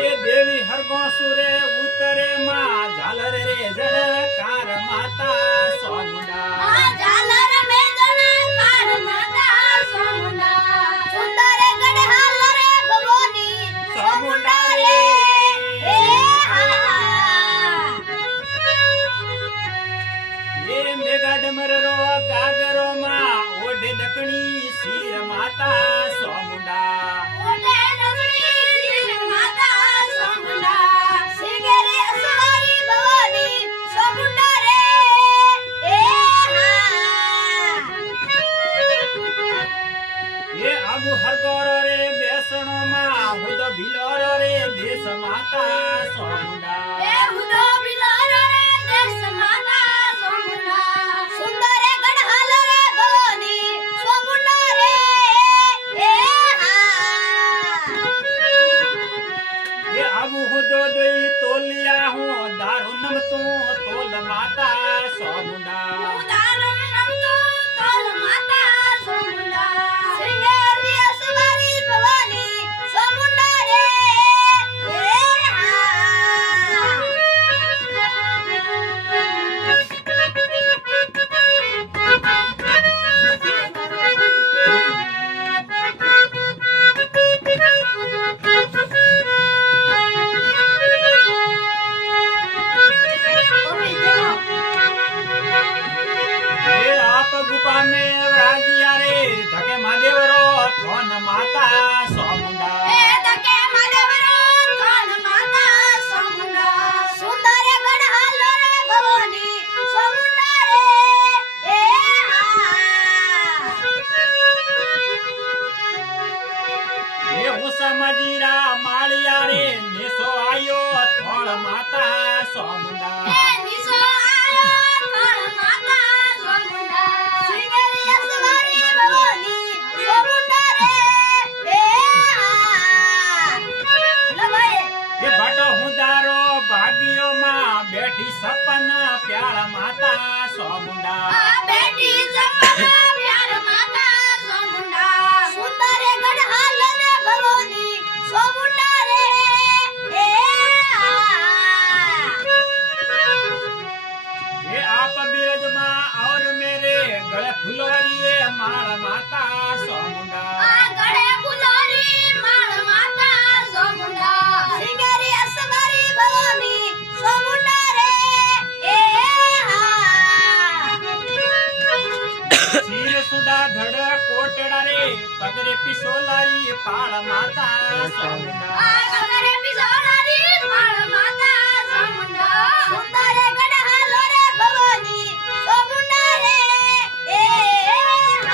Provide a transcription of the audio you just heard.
એ દેવી હરગો સુરે ઉતરે માં ઝાલર રે જણકાર માતા સોમુંડા ઝાલર મે જણકાર માતા સોમુંડા સુંદર ગઢહાલ રે ભગોની સોમુંડા રે એ મેઘા ડમર રો ગાગરો માં ઓઢે દકણી શિર માતા સોમુંડા ઓઢે દકણી શિર માતા સોમુંડા સિંગરે અસવારી ભવાની સોમુંડા રે એ આબુ હરગોર રે બેસણો માં હુદ ભિલોર રે દેશ માતા સોમુંડા એ હુદ ભિલોર રે દેશ માતા સોમુંડા સુંદર ગઢહાલ રે ભવાની સોમુંડા રે એ આબુ હુદો દઈ તોલિયા હો દારૂ નમતું તોલ માતા સોમુંડા દારૂ નમતું તોલ માતા સોમુંડા સિંગરી અસવારી ભવાની સોમુંડા રે ગુપા મે રાજીયા રે ધકે મહાદેવરો થોન માતા સોમુંડા એ ધકે મહાદેવરો થોન માતા સોમુંડા સુંદર ગઢહાલ રે ભવાની સોમુંડા રે એ ઉસા મજીરા માળિયા રે નેસો આયો થોળ માતા સોમુંડા એ નિસો આયો થોળ માતા સોમુંડા સિંગરી અસવારી ભવાની સોમુંડા રે લવાય એ ભટો હુંદારો ભાગ્યો માં બેઠી સપન પ્યાળ માતા સોમુંડા આ બેટી સપના પ્યાર માતા સોમુંડા સુંદર ગઢહાલ રે ભવાની સોમુંડા રે એ આપ બિરજ માં और मेरे गले फुलवारी माळ माता सोमुंડા આ ગળે ફુલોરી માળ માતા સોમુંડા સિંગરી અસવારી ભવાની સોમુંડા રે શીર સુદા ધડ કોટડા રે પગરે પિસોલારી પાળ માતા સોમુંડા આ ગળે પિસોલારી માળ માતા સોમુંડા